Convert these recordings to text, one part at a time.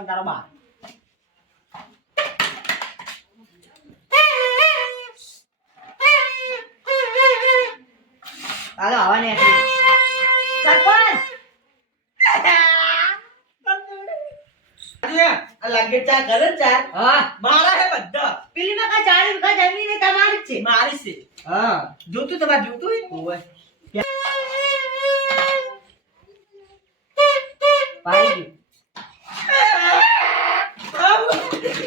સરપંચ તારો બા હાલો હવા ને સરપંચ લાગે ચા કરે ચા હા મારા હે બધા પેલી માં કા ચાલીસ વીઘા જમીન તમારી છે મારી છે હા જોતું તમારે જોતું હોય? ઓવે પાઈ ગયું બાબુ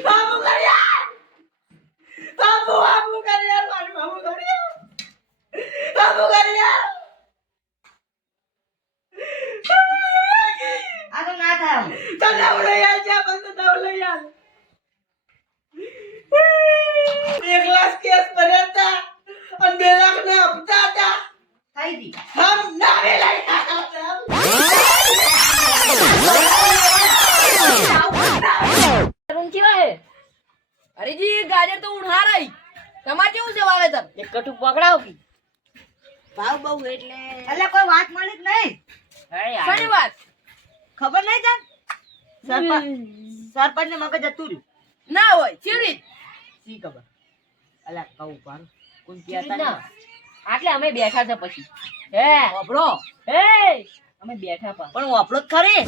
બાબુ કર્યા બાબુ બાબુ કર્યા મારું બાબુ કર્યા બાબુ કર્યા આ તો ના થાય આવું. તને ઉડે યાર ચા બંધ થાવ લે યાર એક લાખ કેસ ભર્યા હતા અને બે લાખ ના હપ્તા હતા થઈ ગઈ હમ નારે લઈ તરુણ કેવા હે? હરીજી ગાજર તો ઉઠા રહી તમારે કેવું છે વાવેતર? એક કટુક પકડાવ કી. ભાવ બહુ એટલે એટલે કોઈ વાત મળી જ નહીં. વાત? ખબર નહીં તને? સરપંચ સરપંચ ને મગજ હતું રહ્યું ના હોય ચીડી શી ખબર? અલા કહું પણ કોણ કહેતા ના. આટલે અમે બેઠા છે પછી. હે? વાપરો. હે? અમે બેઠા પણ. પણ વાપરો જ ખરી.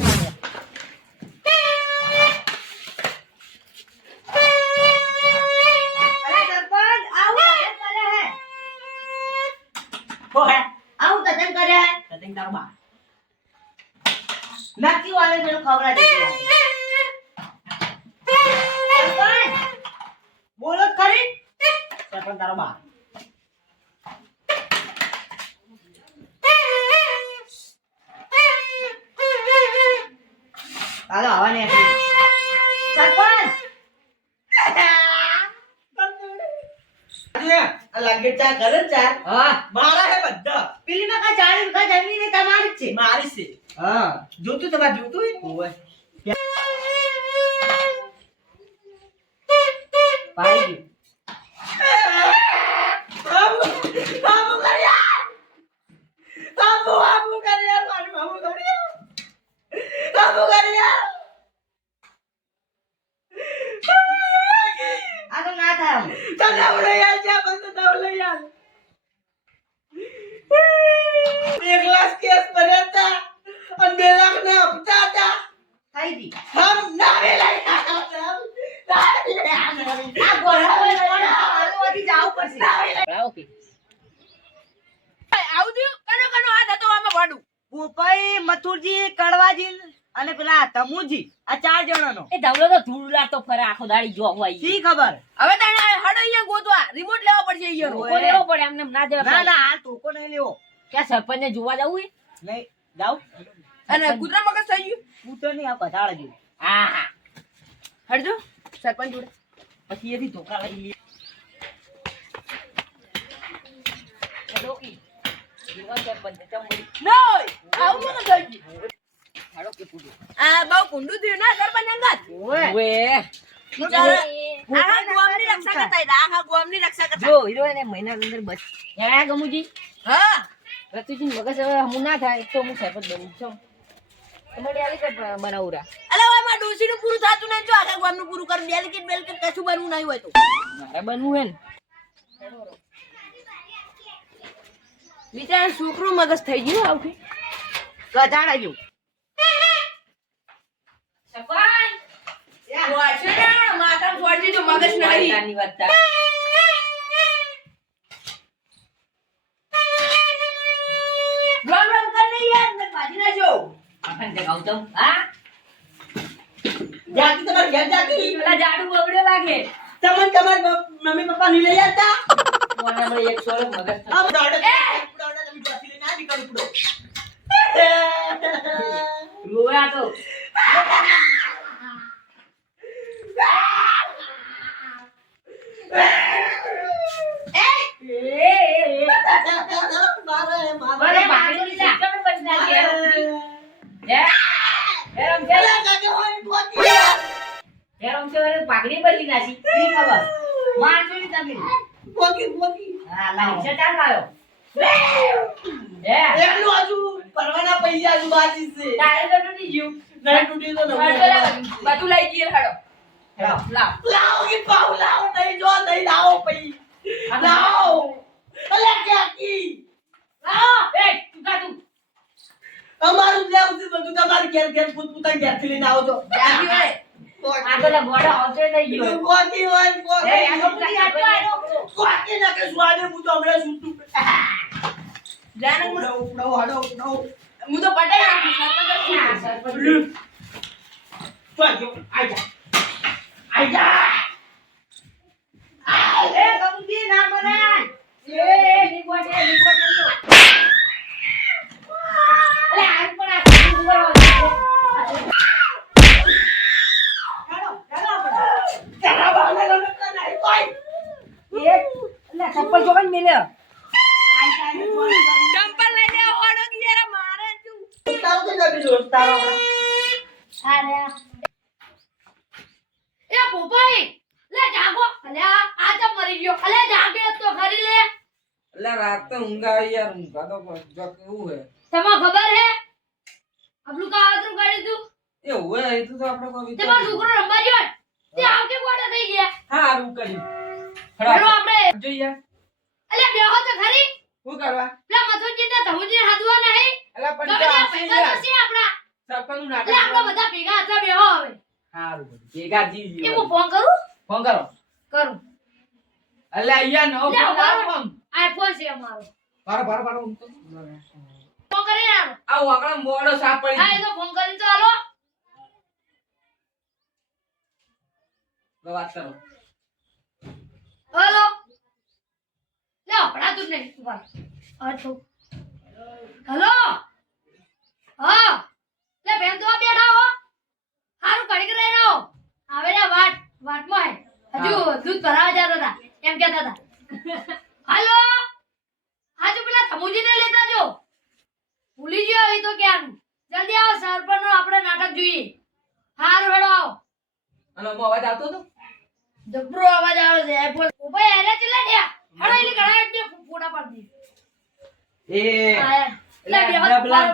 બોલો ખરી. સરપંચ તારો બા હાલો હવા ને. સરપંચ! લાગે ચા કરે ચા હા. મારા હે બધા. પેલી માં કા જમીન તમારી છે. મારી છે. હા. જોતું તમારે જોતું હોય? ઓવે પાઈ ગયું બાબુ બાબુ કર્યા બાબુ બાબુ કર્યા મારું બાબુ કર્યા બાબુ કર્યા આ તો ના થાય આવું. તને ઉડે યાર ચા બંધ થાવ લે યાર એક લાખ કેસ ભર્યા હતા અને બે લાખ ના હપ્તા હતા થઈ ગઈ હમ નારે લઈ આ ગોળા પર ગોળા હાલવાથી જાવું અને પેલા તમુજી આ ચાર જણાનો એ ધવલો તો ધૂળલા તો ફરે આખો દાડી જો હોય શી ખબર હવે તને હડો અહીંયા ગોતવા રિમોટ લેવો પડશે અહીંયા. રોકો લેવો પડે એમને એમ ના ના જવા ના હાલ ટોકો નહીં લેવો ક્યાં સરપંચ ને જોવા જવું? નહીં જાવ અને કૂતરા મગજ થઈ ગયું પૂતો નહીં આ કટાળ ગયું હા હા હડજો સરપંચ જોડે પછી એથી ધોકા લઈ ને. આ બહુ કુંડું થયું ના આખા ગોમની રક્ષા કરતા આખા ગોમની રક્ષા કરતા જો હીરો એને મહિના અંદર બચ હે ગમુજી. હા. રતુજી મગજ હવે હમું ના થાય તો હું સરપંચ બનું છું તમારી આલી અલા ઓયમાં પૂરું થાતું નહીં જો આખા ગોમનું પૂરું કર ડેલિકેટ બેલિકેટ કશું બનવું નહીં હોય તો. મારે બનવું હે ને. બિચારા છોકરું મગજ થઈ ગયું આવું વાંચે ને? માતા છોડી દીધું મગજ નહીં. તાની વાત તા. રામ રામ કર નહીં યાર ભાજી ના જો આપણને ગૌતમ હા? જાતી તમારે ઘેર જાતી પેલા જાડુ બગડ્યો લાગે. તમને તમાર મમ્મી પપ્પા ની લઈ જતા કોનામાં એક સોળ મગજ આ ઉડાવડે ఇప్పుడు પાઘડી બદલી નાખી ખબર મારજો ની તમે પોકી પોકી હા લાવ છે ચાલ લાયો હે? એકલું હજુ પરવાના પૈસા હજુ બાકી છે. તારે તો તૂટી ગયું. નહીં તૂટી તો નવું હળો, બધું લઈ જઈએ હાડો લાવ. લાવ કે પાવ લાવો નહીં જો નહીં લાવો પૈ લાવો. અલે ક્યાંકી લાવો. એ તું કા તું. અમારું લેવું છે બધું. તમારે ઘેર ઘેર પૂત પૂતા ઘેરથી લઈને આવો છો જાગી હોય આ તો ગોળો આવતો થઈ ગયો. કોકી હોય કોકી કોકી ના કે સ્વાદે હું તો હમણાં સૂતું. જાને હું ઉપડો ઉપડો હાડો ઉપડો હું તો પટાઈ નાખું સરપંચ જ છું. પાજો આજા આજા એ કમુજી ના મરાય એ લીપોટ એ લીપોટ એમ તો અલે આ પણ આ શું કરવા ચાલો ચાલો આપણે તારા બાને રમતા નહીં કોઈ એ અલે ચપ્પલ જો કઈ મેલ્યો ચંપલ લઈને આવો હાડો કે યાર મારે તું જબી દો તારો એ પોપાઈ લે જાગો. અલે આ તો મરી ગયો. અલે જાગે તો ખરી લે. એટલે રાત તો ઊંઘ આવી યાર. ઊંઘા તો જો કેવું હે. તમને ખબર હે? આપણું કાવતરું કરી તું એ હોય એ તો આપણે કોઈ વિચાર તમારો છોકરો રમવા ગયો ને? તે આવકે મોડા થઈ ગયા. સારું કર્યું હેલો આપણે. જોઈએ. અલ્યા બેહો તો ખરી. શું કરવા? પેલા મથુરજી ને ધમુજી હાથવા નહીં. એટલે પણ પૈસા આપણા. સરપંચનું એટલે નાટક આપડા બધા ભેગા હતા બેહો હવે. હારું ભેગા જી જી. હું ફોન કરું? ફોન કરો. કરું. એટલે અહીંયા નો ફોન. આઈફોન છે અમારો. બારો, બારો, બારો, તો. ફોન કરી આલો આ વાંકડા મોડો સાપ પડી હા એ તો ફોન કરીને તો આલો ગયો. વાત કરો. હલો. લે હપડાતું જ નહીં ઊભા રહો. હા તો. હલો? હા. લે બેન તો બેઠા હો. હારું કડી રહીને આવો. આવે રે વાટ. વાટમાં હે હજુ દૂધ ભરાવા જતા હતા. એમ કહેતા હતા. હલો? હાજુ પેલા થમુજીને લેતા જો. ભૂલી ગયો આવી તો ક્યાંનું. જલ્દી આવો સરપંચનો આપણે નાટક જોઈએ. હારું હેડો આવો. અને અવાજ આવતો હતો? જબરો અવાજ આવે છે. આઈફોન ઊભા યારે ચલા ગયા હડો એની ઘણા એટલે ફોટા પાડી એ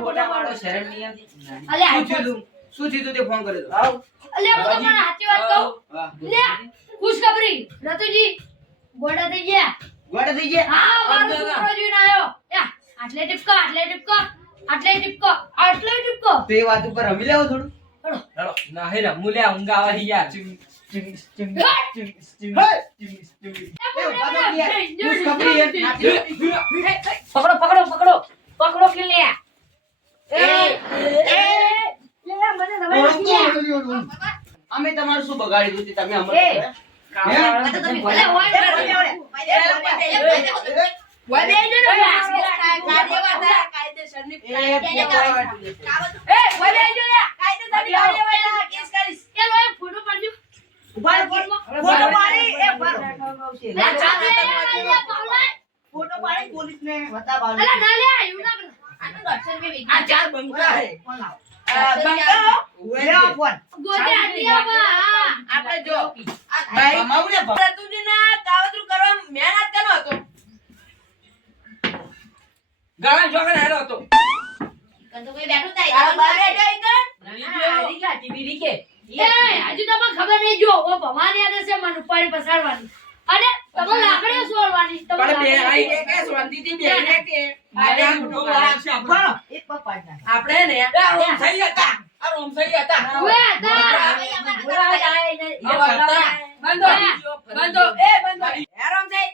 ફોટા શરમ નહીં આવતી? અલે શું થયું તું? તું તે ફોન કર્યો તો? આવ. અલે હું તમને સાચી વાત કહું? લે ખુશખબરી. રતુજી ગોડા થઈ ગયા. ગોળે થઈ ગયા? હા મારો છોકરો જોઈને આવ્યો. યા આટલે ટીપકો આટલે ટીપકો આટલે ટીપકો આટલે ટીપકો. તો વાત ઉપર રમી લેવો થોડું. હડો. ચાલો. ના, હે રે, મુલ્યા ઊંઘ આવે યાર. એ તો એ. પકડો પકડો પકડો પકડો કે લે એ એ લે મને નવાઈ નથી અમે તમારું શું બગાડી દીધું તમે હોય એ, ને. ફોટો પાડજો ઊભા રહો, ફોટો પાડી એ ભર. અલે ચાલે અલે પાવલા ફોટો પાડી પોલીસને બતાવવાનું. અલે ના લે એવું ના કરો આનું દર્શન બી આ ચાર બંકા હે. ફોન લાવો. બંકા લે આ ફોન. ગોતે આટી આવા આપણે જો ભાઈ, અમારું લે ભર. રતુજીના કાવતરું કરવા મહેનત કરનો હતો હેરો હતો. બેઠા કર. એ હજુ તમને ખબર નહીં જો ઓ ભવાની આદે છે મને ઉપાડી પસારવાની અને તમે લાકડીઓ છોડવાની તમે બે કે કે શાંતિથી બે ને કે? આજે મોટો વાર છે આપણો. એક પગ આપણે ને આ થઈ હતા આ રોમ થઈ હતા. ઓએ હતા. બંધો બંધો એ બંધો. હેરામ થઈ.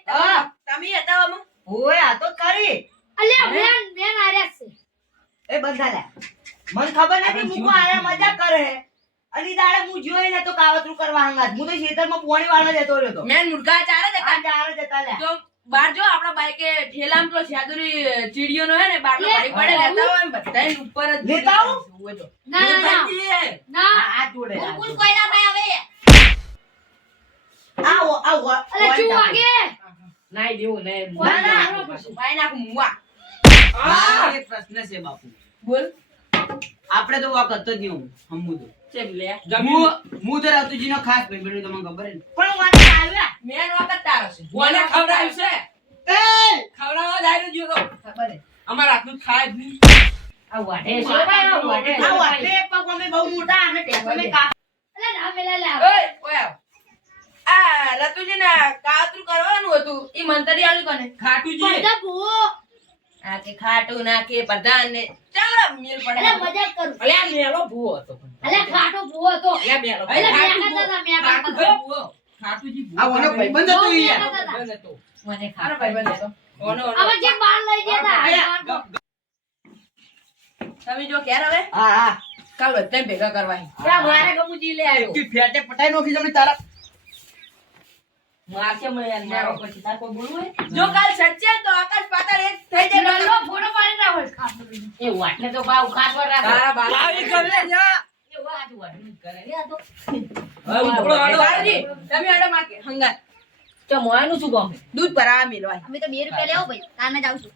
તમે હતા અમ ઓએ આ તો કરી અલ્યા મેં મેં આર્યા છે. એ બંધા લે. મને ખબર નથી મુકો આયા મજા કરે ઈ દાડે હું જોઈ ને તો કાવતરું કરવા હંગાત. હું તો ખેતરમાં પોણી વાળવા જતો રહ્યો તો. મેં મુર્ગા ચારે જતા ચારે જતા લે. તો બાર જો આપણા બાઈકે ઠેલામ તો સાદુરી ચીડીઓ નો હે ને બાટલો ભરી પડે લેતા હોય બધાય ઉપર જ લેતા હું જો. ના ના ના. આ જોડે જોડે. કોઈ ના થાય હવે. આ ઓ- અલે ચૂ વાગે. નાઈ દેવું ને ના, ના. ભાઈ નાખ મુવા આ પ્રશ્ન છે બાપુ. બોલ. આપણે તો વાક જ નહીં હમું તો. કેમ નો ખાસ ભાઈ બન્યું તમને ખબર ને ખબર અમાર બહુ મોટા ઓય ઓય આ રતુજી ના કાતરું કરવાનું હતું. એ મંતરી આલું કોને? ખાટું કે ખાટું નાખે પ્રધાન ને ચાલો મેલ પડે અલે મજાક કરું અલે મેલો ભૂવો હતો અલે ખાટો ભૂવો હતો અલે મેલો અલે ખાટુ મેં ભૂવો. કહેતા હતા, મેં ખાટુ કહેતા હતા. ભૂવો. ખાટુજી ભૂવો. આ ઓનો ભાઈબંધ હતો ઈ યાર. ભાઈબંધ હતો. મને ખાટું ભાઈબંધ હતો. ઓનો ઓનો. હવે જે બહાર લઈ ગયા તો. તમે જો ક્યારે હવે હા હા કાલ બધા ભેગા કરવાની ત્યાં મારે ગમુજી લે આવ્યો કી ફેટે પટાઈ નોખી જમણી તારા મારશે મને યાર મારો પછી તાર કોઈ બોલવું જો કાલ સચ્ચે તો આકાશ થઈ જાય નલ્લો ફોટો પાડી રાખો છે એ વાટને તો બાવ ખાસવા રાખો. તારા બાપ આવી કરે યા એ વાત વાટનું કરે. લે તો. હવે ઉપડો હાલો. બાળજી, તમે આડો માકે હંગાત. તો મોયાનું શું ગમે? દૂધ પર આ મિલવાય. અમે તો બે રૂપિયા લેવો ભાઈ. તાને જ આવશું.